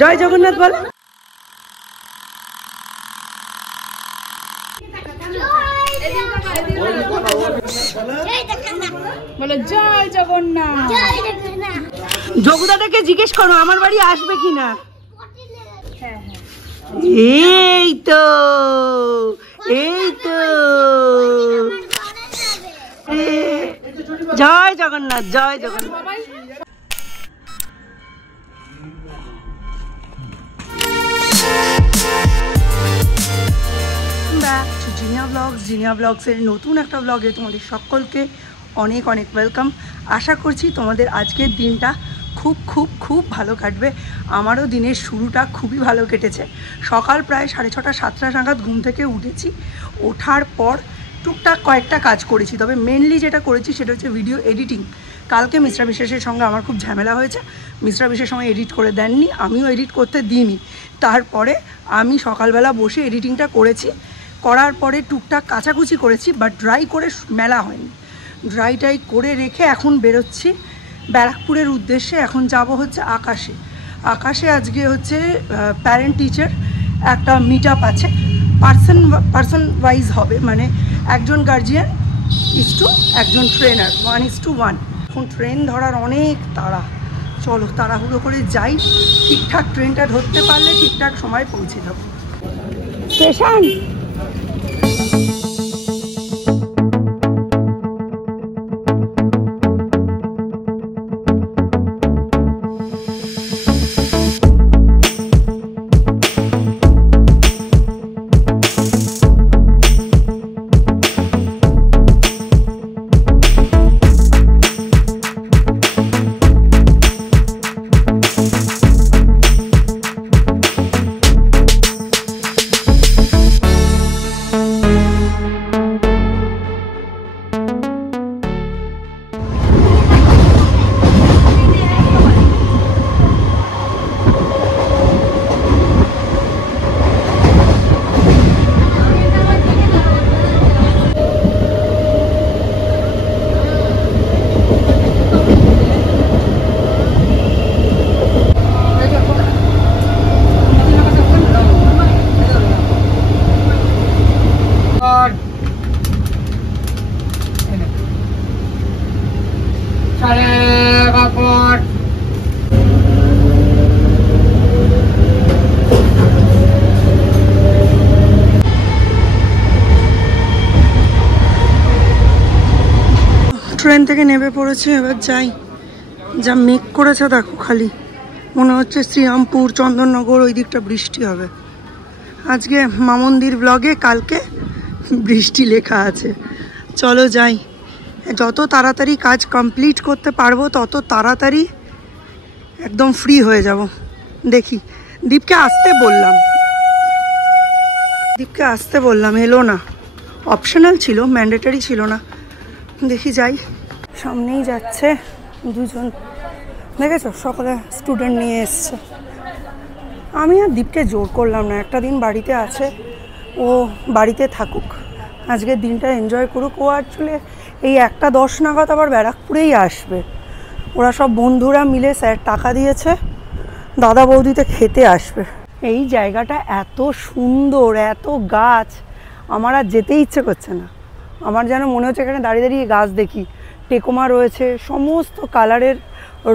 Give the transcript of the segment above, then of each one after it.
জয় জগন্নাথ বল। বলে জয় জগন্নাথ। জগুদাদাকে জিজ্ঞেস করো আমার বাড়ি আসবে কিনা। এই তো জয় জগন্নাথ জয় জগন্নাথ। জিনিয়া ব্লগসের নতুন একটা ব্লগে তোমাদের সকলকে অনেক অনেক ওয়েলকাম। আশা করছি তোমাদের আজকের দিনটা খুব খুব খুব ভালো কাটবে। আমারও দিনের শুরুটা খুবই ভালো কেটেছে। সকাল প্রায় 6:30 7টা নাগাদ ঘুম থেকে উঠেছি। ওঠার পর টুকটাক কয়েকটা কাজ করেছি, তবে মেনলি যেটা করেছি সেটা হচ্ছে ভিডিও এডিটিং। কালকে মিশ্রা বিশ্বাসের সঙ্গে আমার খুব ঝামেলা হয়েছে। মিশ্রা বিশ্বাসের সময় এডিট করে দেননি, আমিও এডিট করতে দিইনি। তারপরে আমি সকালবেলা বসে এডিটিংটা করেছি। করার পরে টুকটাক কাচাকুচি করেছি, বাট ড্রাই করে মেলা হয়নি। ড্রাইটাই করে রেখে এখন বেরোচ্ছি ব্যারাকপুরের উদ্দেশ্যে। এখন যাব হচ্ছে আকাশে আজকে হচ্ছে প্যারেন্ট টিচার একটা মিট আপ আছে। পার্সন ওয়াইজ হবে, মানে একজন গার্জিয়ান ইস টু একজন ট্রেনার 1:1। এখন ট্রেন ধরার অনেক তাড়া। চলো তাড়াহুড়ো করে যাই, ঠিকঠাক ট্রেনটা ধরতে পারলে ঠিকঠাক সময় পৌঁছে যাবো স্টেশন। ট্রেন থেকে নেমে পড়েছে, এবার যাই। যা মেঘ করেছে দেখো, খালি মনে হচ্ছে শ্রীরামপুর চন্দননগর ওই দিকটা বৃষ্টি হবে। আজকে মামন্দির ব্লগে কালকে বৃষ্টি লেখা আছে। চলো যাই, যত তাড়াতাড়ি কাজ কমপ্লিট করতে পারবো তত তাড়াতাড়ি একদম ফ্রি হয়ে যাব। দেখি দীপকে আসতে বললাম, এলো না। অপশনাল ছিল, ম্যান্ডেটরি ছিল না। দেখি যাই। সামনেই যাচ্ছে দুজন, দেখেছো সকলে স্টুডেন্ট নিয়ে এসছে। আমি আর দীপকে জোর করলাম না, একটা দিন বাড়িতে আছে, ও বাড়িতে থাকুক, আজকের দিনটা এনজয় করুক। ও অ্যাকচুয়ালি এই 1:10 নাগাদ আবার ব্যারাকপুরেই আসবে। ওরা সব বন্ধুরা মিলে স্যার টাকা দিয়েছে, দাদা বৌদিতে খেতে আসবে। এই জায়গাটা এত সুন্দর, এত গাছ, আমার আর যেতে ইচ্ছে করছে না। আমার যেন মনে হচ্ছে এখানে দাঁড়িয়ে দাঁড়িয়ে গাছ দেখি। টেকোমা রয়েছে, সমস্ত কালারের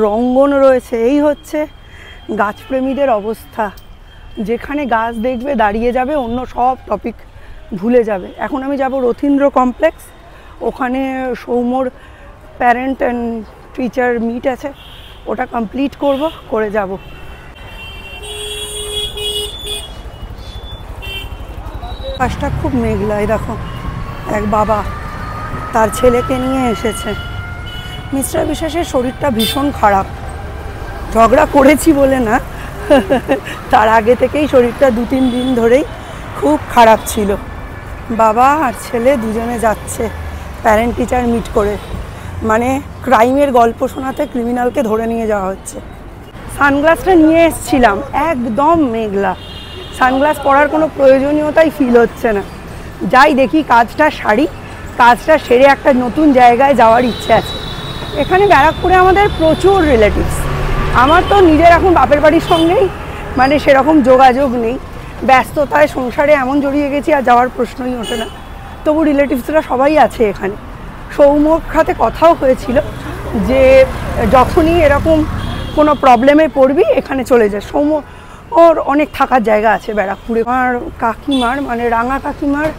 রঙ্গন রয়েছে। এই হচ্ছে গাছপ্রেমীদের অবস্থা। যেখানে গাছ দেখবে দাঁড়িয়ে যাবে, অন্য সব টপিক ভুলে যাবে। এখন আমি যাব রথীন্দ্র কমপ্লেক্স, ওখানে সৌম্যর প্যারেন্ট অ্যান্ড টিচার মিট আছে, ওটা কমপ্লিট করে যাব। আকাশটা খুব মেঘলাই দেখো। এক বাবা তার ছেলেকে নিয়ে এসেছে। মিশ্রা বিশ্বাসের শরীরটা ভীষণ খারাপ, ঝগড়া করেছি বলে না, তার আগে থেকেই শরীরটা 2-3 দিন ধরেই খুব খারাপ ছিল। বাবা আর ছেলে দুজনে যাচ্ছে প্যারেন্ট টিচার মিট করে, মানে ক্রাইমের গল্প শোনাতে ক্রিমিনালকে ধরে নিয়ে যাওয়া হচ্ছে। সানগ্লাসটা নিয়ে এসেছিলাম, একদম মেঘলা, সানগ্লাস পরার কোনো প্রয়োজনীয়তাই ফিল হচ্ছে না। যাই দেখি কাজটা সারি, কাজটা সেরে একটা নতুন জায়গায় যাওয়ার ইচ্ছে আছে। এখানে ব্যারাকপুরে আমাদের প্রচুর রিলেটিভস। আমার তো নিজের এখন বাপের বাড়ির সঙ্গেই মানে সেরকম যোগাযোগ নেই, ব্যস্ততায় সংসারে এমন জড়িয়ে গেছি আর যাওয়ার প্রশ্নই ওঠে না। তবু রিলেটিভসরা সবাই আছে এখানে। সৌম্যর সাথে কথাও হয়েছিল যে যখনই এরকম কোনো প্রবলেমে পড়বি এখানে চলে যায়। সৌম্য ওর অনেক থাকার জায়গা আছে ব্যারাকপুরে। আমার কাকিমার মানে রাঙা কাকিমার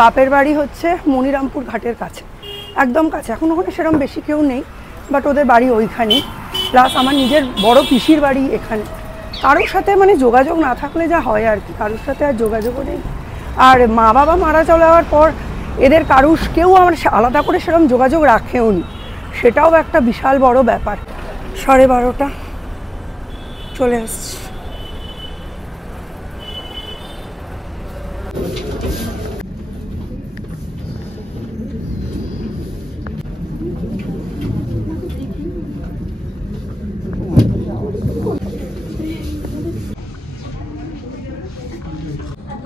বাপের বাড়ি হচ্ছে মনিরামপুর ঘাটের কাছে, একদম কাছে। এখন ওখানে সেরকম বেশি কেউ নেই, বাট ওদের বাড়ি ওইখানেই। প্লাস আমার নিজের বড় পিসির বাড়ি এখানে। কারোর সাথে মানে যোগাযোগ না থাকলে যা হয় আর কি, কারোর সাথে আর যোগাযোগও নেই। আর মা বাবা মারা যাওয়ার পর এদের কারুর কেউ আমার আলাদা করে সেরকম যোগাযোগ রাখেও নি, সেটাও একটা বিশাল বড় ব্যাপার। 12:30 চলে আসছি।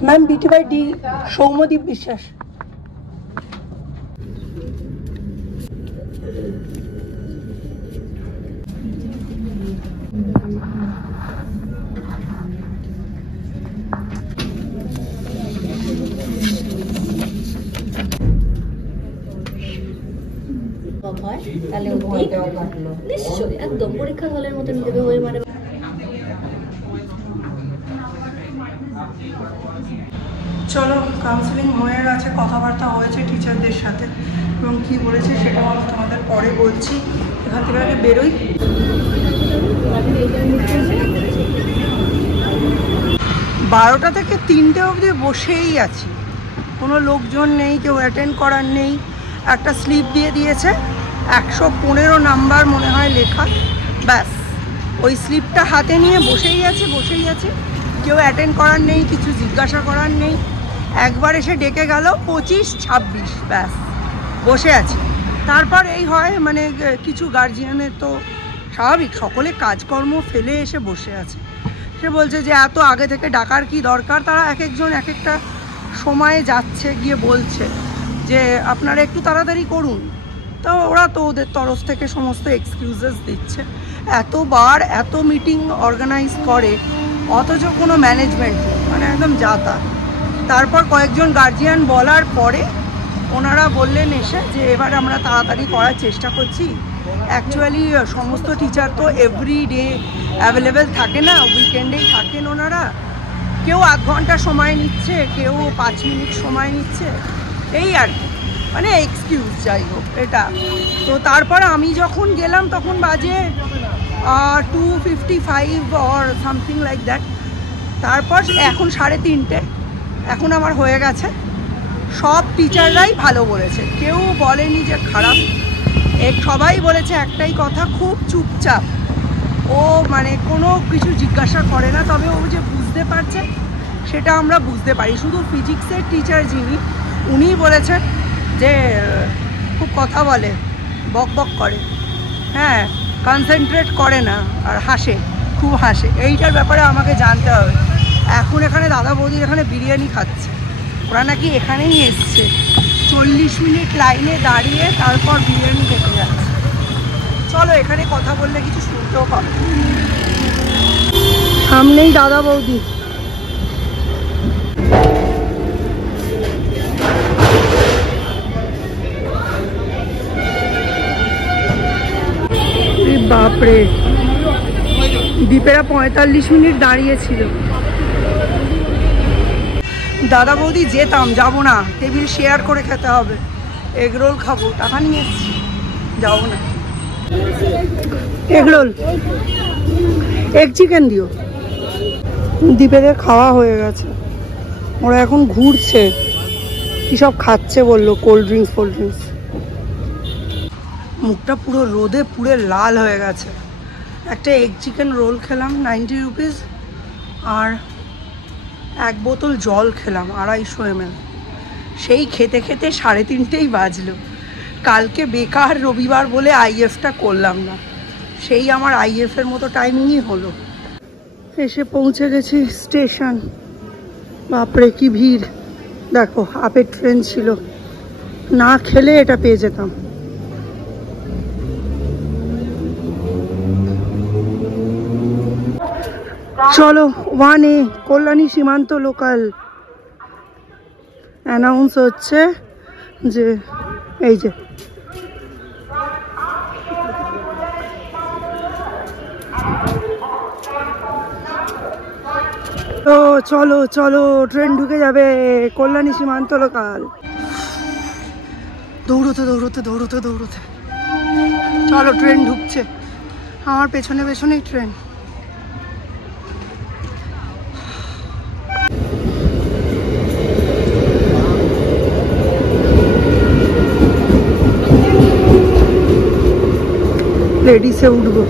ম্যাম BT/D সৌম্যদীপ বিশ্বাস। হয় তাহলে নিশ্চয়ই একদম পরীক্ষা হলের মতো নিজেকে হয়ে মানে চলো, কাউন্সিলিং হয়ে গেছে, কথাবার্তা হয়েছে টিচারদের সাথে এবং কী বলেছে সেটা আমি তোমাদের পরে বলছি। এখান থেকে আগে বেরোই। 12টা থেকে 3টে অবধি বসেই আছি, কোনো লোকজন নেই, কেউ অ্যাটেন্ড করার নেই। একটা স্লিপ দিয়ে দিয়েছে, 115 নাম্বার মনে হয় লেখা, ব্যাস ওই স্লিপটা হাতে নিয়ে বসেই আছে। কেউ অ্যাটেন্ড করার নেই, কিছু জিজ্ঞাসা করার নেই। একবার এসে ডেকে গেল 25-26, ব্যাস বসে আছি। তারপর এই হয় মানে কিছু গার্জিয়ানের তো স্বাভাবিক, সকলে কাজকর্ম ফেলে এসে বসে আছে। সে বলছে যে এত আগে থেকে ডাকার কি দরকার, তারা এক একজন এক একটা সময়ে যাচ্ছে, গিয়ে বলছে যে আপনারা একটু তাড়াতাড়ি করুন। তো ওরা তো ওদের তরফ থেকে সমস্ত এক্সকিউজেস দিচ্ছে। এতবার এত মিটিং অর্গানাইজ করে অথচ কোনো ম্যানেজমেন্ট নেই, মানে একদম যাতা। তারপর কয়েকজন গার্জিয়ান বলার পরে ওনারা বললেন এসে যে এবার আমরা তাড়াতাড়ি করার চেষ্টা করছি। অ্যাকচুয়ালি সমস্ত টিচার তো এভরি ডে অ্যাভেলেবেল থাকে না, উইকেন্ডেই থাকেন ওনারা। কেউ আধ ঘন্টা সময় নিচ্ছে, কেউ 5 মিনিট সময় নিচ্ছে, এই আর কি, মানে এক্সকিউজ যাই হোক এটা। তো তারপর আমি যখন গেলাম তখন বাজে 2:55 অর সামথিং লাইক দ্যাট। তারপর এখন 3:30, এখন আমার হয়ে গেছে। সব টিচাররাই ভালো বলেছে, কেউ বলেনি যে খারাপ। সবাই বলেছে একটাই কথা, খুব চুপচাপ। ও মানে কোনো কিছু জিজ্ঞাসা করে না, তবে ও যে বুঝতে পারছে সেটা আমরা বুঝতে পারি। শুধু ফিজিক্সের টিচার যিনি, উনিই বলেছেন যে খুব কথা বলে, বক বক করে, হ্যাঁ কনসেন্ট্রেট করে না, আর হাসে, খুব হাসে। এইটার ব্যাপারে আমাকে জানতে হবে। এখন এখানে দাদা বৌদির এখানে বিরিয়ানি খাচ্ছে, ওরা নাকি এখানেই এসছে, 40 মিনিট লাইনে দাঁড়িয়ে তারপর বিরিয়ানি খেতে যাচ্ছে। চলো, এখানে কথা বললে কিছু শুনতেও পাবে। সামনেই দাদা বৌদি। বাপরে, দীপেরা 45 মিনিট দাঁড়িয়েছিল। দাদা বৌদি যেতাম, যাবো না, টেবিল শেয়ার করে খেতে হবে। এগরোল খাবো, টাকা নিয়ে এসছি, যাবো না। এগরোল, এগ চিকেন দিও। দীপেদের খাওয়া হয়ে গেছে, ওরা এখন ঘুরছে, কী সব খাচ্ছে বললো, কোল্ড ড্রিঙ্কস। মুখটা পুরো রোদে পুড়ে লাল হয়ে গেছে। একটা এগ চিকেন রোল খেলাম 90 রুপিস, আর 1 বোতল জল খেলাম 250 ml। সেই খেতে খেতে 3:30 বাজলো। কালকে বেকার রবিবার বলে আইএফটা করলাম না, সেই আমার আইএফের মতো টাইমিংই হলো। এসে পৌঁছে গেছি স্টেশন। বাপরে কি ভিড়, দেখো আপের ট্রেন ছিল, না খেলে এটা পেয়ে যেতাম। চলো 1A কল্যাণী সীমান্ত লোকাল অ্যানাউন্স হচ্ছে যে এই যে তো চলো চলো ট্রেন ঢুকে যাবে কল্যাণী সীমান্ত লোকাল। দৌড়তে দৌড়তে দৌড়তে দৌড়তে চলো ট্রেন ঢুকছে, আমার পেছনে পেছনেই ট্রেন। লেডিসে উঠবো।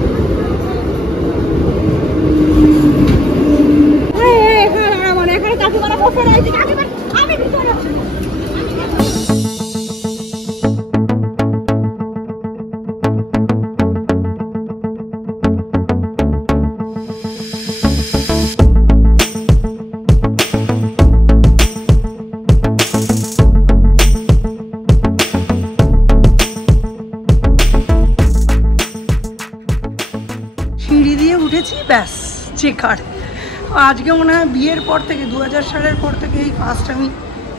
সিঁড়ি দিয়ে উঠেছি, ব্যাস চেকার। আজকে মনে হয় বিয়ের পর থেকে 2000 সালের পর থেকে এই ফার্স্ট আমি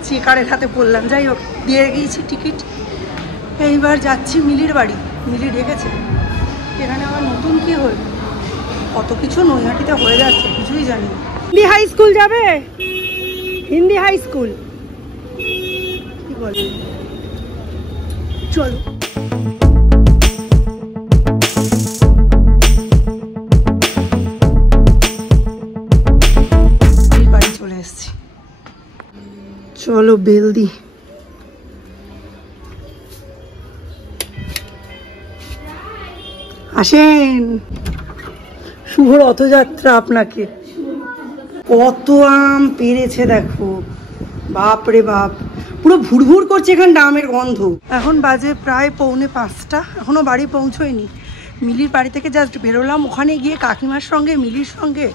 চেকারের হাতে পড়লাম। যাই হোক, দিয়ে গিয়েছি টিকিট। এইবার যাচ্ছি মিলির বাড়ি। মিলি ডেকেছে। এখানে আমার নতুন কি হল, কত কিছু নৈহাটিতে হয়ে যাচ্ছে কিছুই জানি না। হিন্দি হাই স্কুল যাবে, হিন্দি হাই স্কুল কি বলে, চলো। চলো বেলদি। আসেন, শুভ রথযাত্রা আপনাকে। কত আম পেরেছে দেখো, বাপ রে বাপ, পুরো ভুরভুর করছে এখানটা আমের গন্ধ। এখন বাজে প্রায় 4:45, এখনো বাড়ি পৌঁছয়নি। মিলির বাড়ি থেকে জাস্ট বেরোলাম, ওখানে গিয়ে কাকিমার সঙ্গে মিলির সঙ্গে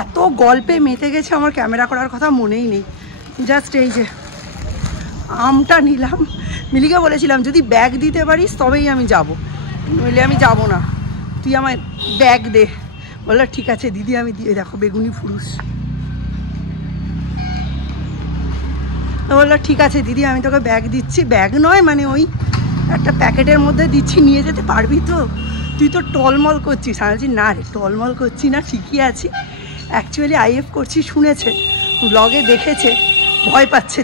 এত গল্পে মেতে গেছে আমার ক্যামেরা করার কথা মনেই নেই। জাস্ট এই যে আমটা নিলাম, মিলিকে বলেছিলাম যদি ব্যাগ দিতে পারিস তবেই আমি যাব, নইলে আমি যাব না, তুই আমায় ব্যাগ দে। বললো ঠিক আছে দিদি আমি দিয়ে, দেখো বেগুনি ফুরুষ। বললো ঠিক আছে দিদি আমি তোকে ব্যাগ দিচ্ছি, ব্যাগ নয় মানে ওই একটা প্যাকেটের মধ্যে দিচ্ছি, নিয়ে যেতে পারবি তো, তুই তো টলমল করছিস। আমি বলছি না রে টলমল করছি না, ঠিকই আছি। অ্যাকচুয়ালি আইএফ করছি শুনেছে, ব্লগে দেখেছে, ভয় পাচ্ছে।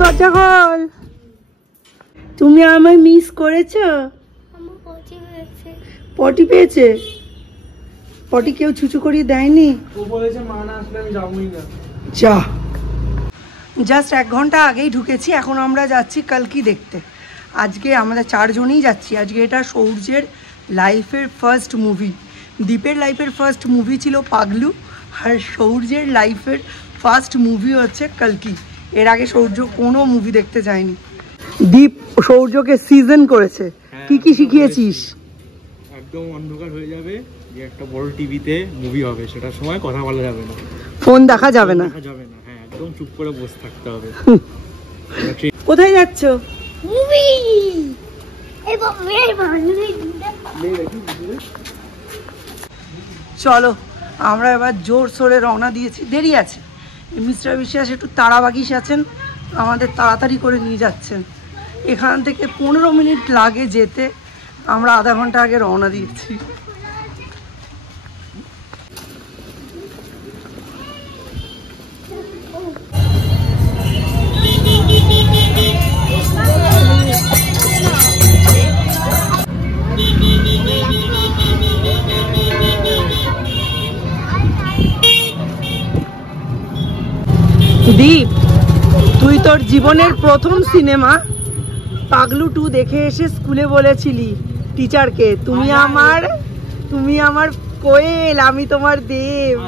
দরজা খোল, তুমি আমায় মিস করেছো? পটি পেয়েছে? পটি কেউ ছুচু করিয়ে দেয়নি? ও বলেছে মা না আসলে আমি যাবই না। যা, জাস্ট 1 ঘন্টা আগেই ঢুকেছি। এখন আমরা যাচ্ছি কালকি দেখতে। আজকে আমরা 4 জনই যাচ্ছি। আজকে এটা সৌর্যের লাইফের ফার্স্ট মুভি। দীপের লাইফের ফার্স্ট মুভি ছিল পাগলু, আর সৌর্যের লাইফের ফার্স্ট মুভি হচ্ছে কালকি। এর আগে সৌর্য কোনো মুভি দেখতে যায়নি। দীপ সৌর্যকে সিজন করেছে। কি কি শিখিয়েছিস? একদম অন্ধকার হয়ে যাবে, যে একটা বড় টিভিতে মুভি হবে, সেটার সময় কথা বলা যাবে না, ফোন দেখা যাবে না। হ্যাঁ একদম চুপ করে বসে থাকতে হবে। কোথায় যাচ্ছ? মুভি। চলো আমরা এবার জোর সোরে রওনা দিয়েছি। দেরি আছে, মিস্টার বিশ্বাস একটু তাড়াবাগিস আছেন, আমাদের তাড়াতাড়ি করে নিয়ে যাচ্ছেন। এখান থেকে 15 মিনিট লাগে যেতে, আমরা আধা ঘন্টা আগে রওনা দিয়েছি। দীপ, তুই তোর জীবনের প্রথম সিনেমা পাগলু 2 দেখে এসে স্কুলে বলেছিলি টিচারকে, তুমি আমার কোয়েল, আমি তোমার দেব।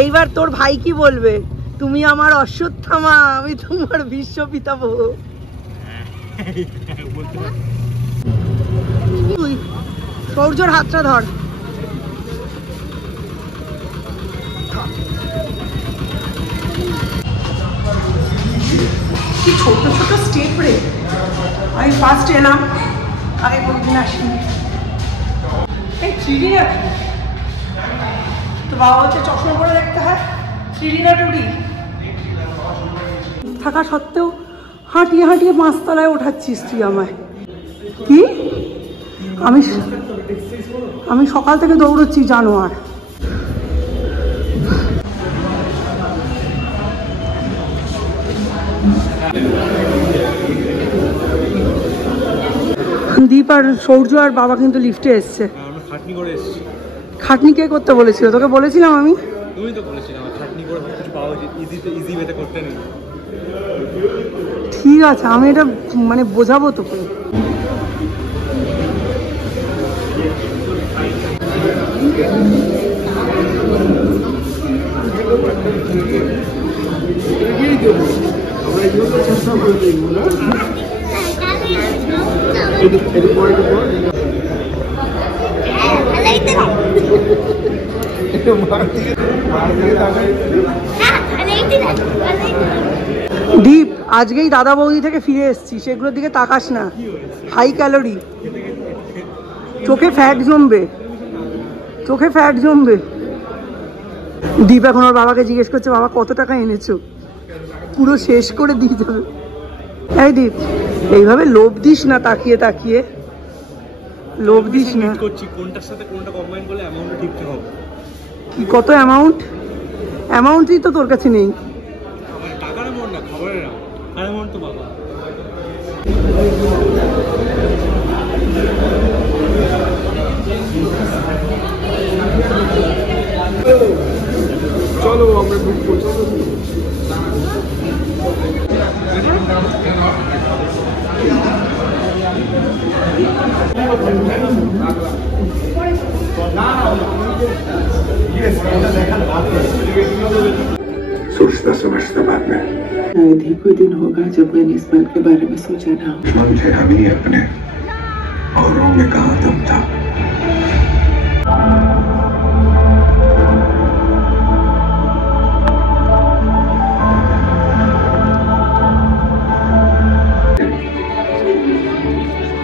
এইবার তোর ভাই কি বলবে? তুমি আমার অশ্বত্থামা, আমি তোমার ভীষ্ম পিতামহ। সৌর্যর হাতটা ধর। কি ছোট ছোট স্টেপ রে, আমি ফার্স্ট এলাম, আগে কোনদিন আসিনি। এই 3D না তো বাবা হচ্ছে চশমা পরে দেখতে হয়, 3D না 2D থাকা সত্ত্বেও হাঁটিয়ে হাঁটিয়ে 5 তলায় ওঠাচ্ছিস তুই আমায়। কি আমি সকাল থেকে দৌড়চ্ছি জানোয়ার। দীপ আর সৌর্য আর বাবা কিন্তু লিফটে এসছে। আমরা খাটনি করে এসেছি। খাটনি কে করতে বলেছিল? তোকে বলেছিলাম আমি। তুমি তো বলেছিলে খাটনি করে কিছু পাওয়া উচিত, ইজি ওয়েতে করতে নেই। ঠিক আছে, আমি এটা মানে বোঝাবো তোকে। দীপ, আজকেই দাদা বৌদি থেকে ফিরে এসেছি, সেগুলোর দিকে তাকাস না, হাই ক্যালোরি, চোখে ফ্যাট জমবে, চোখে ফ্যাট জমবে। দীপ এখন ওর বাবাকে জিজ্ঞেস করছে, বাবা কত টাকা এনেছো, পুরো শেষ করে দিয়ে যাবে। এই দীপ, এইভাবে লোভ দিস না, তাকিয়ে তাকিয়ে লোভ দিস না। করছি কোনটার সাথে কোনটা কম্বাইন করলে অ্যামাউন্টটা ঠিকঠাক হবে। কি কত অ্যামাউন্টই তো তোর কাছে নেই। টাকার অ্যামাউন্ট না, খাবারের অ্যামাউন্ট তো বাবা। চলো আমরা বুক করছি। सोचता समझता बाद में शायद ही कोई दिन होगा जब मैंने इस पल के बारे में सोचा ना हो। दुश्मन थे हम ही अपने, औरों में कहाँ दम था।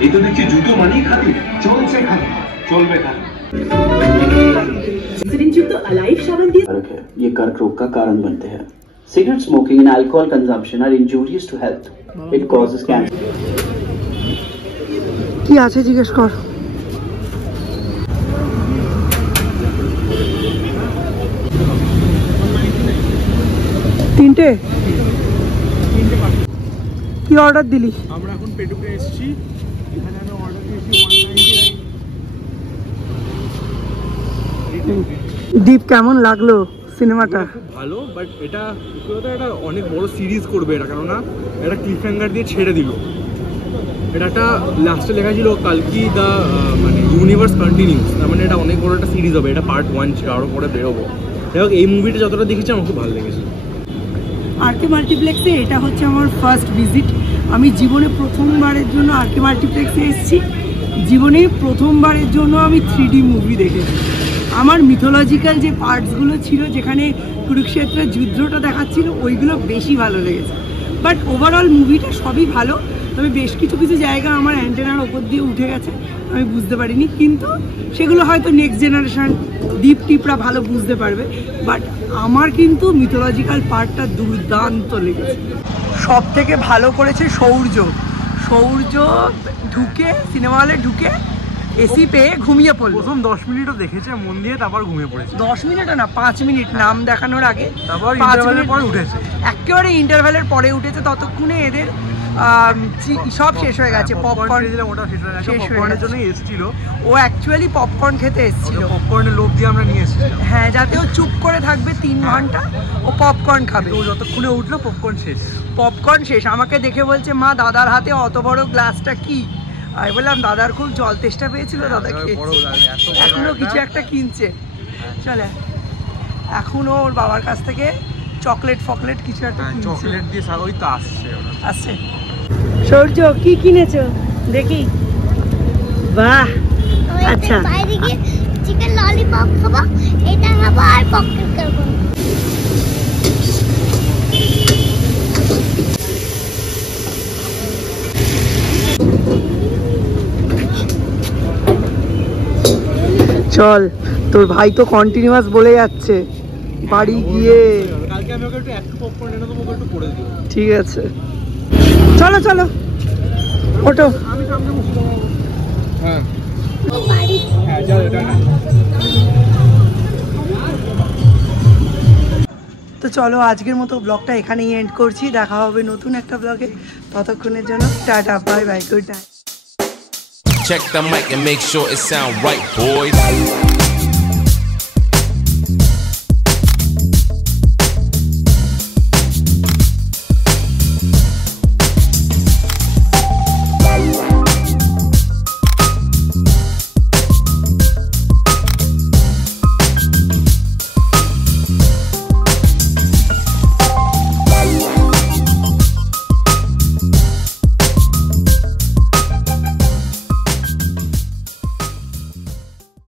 ये तो देखिए जूतो मानी खाली चोल से खाली चोल में खाली तो अलाइव सावन है, ये कर्क रोग का कारण बनते हैं। Cigarette smoking and alcohol consumption are injurious to health. It causes cancer. কি আছে জিজ্ঞেস কর। তিনটে কি অর্ডার দিলি? আমরা এখন পেটুকে এসেছি, এখানে আমি অর্ডার দিয়েছি 199। দীপ, কেমন লাগলো সিনেমাটা? খুব ভালো, বাট এটা একটা অনেক বড় সিরিজ করবে এটা, কেননা একটা ক্লিফ হ্যাঙ্গার দিয়ে ছেড়ে দিল। এটা একটা লাস্টে লেখা ছিল কালকি দা মানে ইউনিভার্স কন্টিনিউস, তার মানে এটা অনেক বড় একটা সিরিজ হবে। এটা পার্ট 1 ছিল, আরও পরে বেরোবো। যাই হোক, এই মুভিটা যতটা দেখেছি আমার খুব ভালো লেগেছে। আরকে মাল্টিপ্লেক্সে এটা হচ্ছে আমার ফার্স্ট ভিজিট। আমি জীবনে প্রথমবারের জন্য আরকে মাল্টিপ্লেক্সে এসেছি, জীবনে প্রথমবারের জন্য আমি 3D মুভি দেখেছি। আমার মিথোলজিক্যাল যে পার্টসগুলো ছিল, যেখানে কুরুক্ষেত্রের যুদ্ধটা দেখাচ্ছিল, ওইগুলো বেশি ভালো লেগেছে। বাট ওভারঅল মুভিটা সবই ভালো, তবে বেশ কিছু জায়গা আমার অ্যান্টেনার ওপর দিয়ে উঠে গেছে, আমি বুঝতে পারিনি। কিন্তু সেগুলো হয়তো নেক্সট জেনারেশন দীপ টিপরা ভালো বুঝতে পারবে। বাট আমার কিন্তু মিথোলজিক্যাল পার্টটা দুর্দান্ত লেগেছে। সব থেকে ভালো করেছে সৌর্য। ঢুকে সিনেমা হলে ঢুকে এসি পেয়ে ঘুমিয়ে পড়ল। প্রথম 10 মিনিটও দেখেছে মন দিয়ে, তারপর ঘুমিয়ে পড়েছে। 10 মিনিটও না, 5 মিনিট নাম দেখানোর আগে, তারপর 5 ইন্টারভ্যালের মিনিট পরে উঠেছে। একেবারে ইন্টারভ্যালের পরে উঠেছে। ততক্ষণে এদের সব শেষ হয়ে গেছে, পপকর্ন ওটা শেষ হয়ে গেছে, শেষ হয়ে পপকর্নের গেছে। জন্যই এসেছিল। ও অ্যাকচুয়ালি পপকর্ন খেতে এসেছিল, পপকর্নের লোভ দিয়ে আমরা নিয়ে এসেছিলাম। হ্যাঁ, যাতে ও চুপ করে থাকবে 3 ঘন্টা, ও পপকর্ন খাবে। ও যতক্ষণে উঠলো পপকর্ন শেষ। আমাকে দেখে বলছে, মা দাদার হাতে অত বড় গ্লাসটা কি? আমি বললাম দাদার খুব জল তেষ্টা পেয়েছিল, দাদা খেয়েছে, এখনো কিছু একটা কিনছে। চলে এখন ওর বাবার কাছ থেকে চকলেট কিছু একটা চকলেট দিয়ে ওই তো আসছে। সৌর্য কি কিনেছো দেখি? বাহ, আচ্ছা বাইরে গিয়ে চিকেন ললিপপ খাবো, এটা খাবো আর পপকর্ন খাবো। চল, তোর ভাই তো কন্টিনিউয়াস বলে যাচ্ছে বাড়ি গিয়ে। কালকে আমি ওকে একটু পপকর্ন এনে দেবো, ওকে একটু করে দিও। ঠিক আছে, চলো চলো ওঠো। আমি সামনে বসে হ্যাঁ বাড়ি হ্যাঁ চল এটা না। তো চলো আজকের মতো ব্লগটা এখানেই এন্ড করছি। দেখা হবে নতুন একটা ব্লগে, ততক্ষণের জন্য tata, bye bye, good night. Check the mic and make sure it sound right, boys.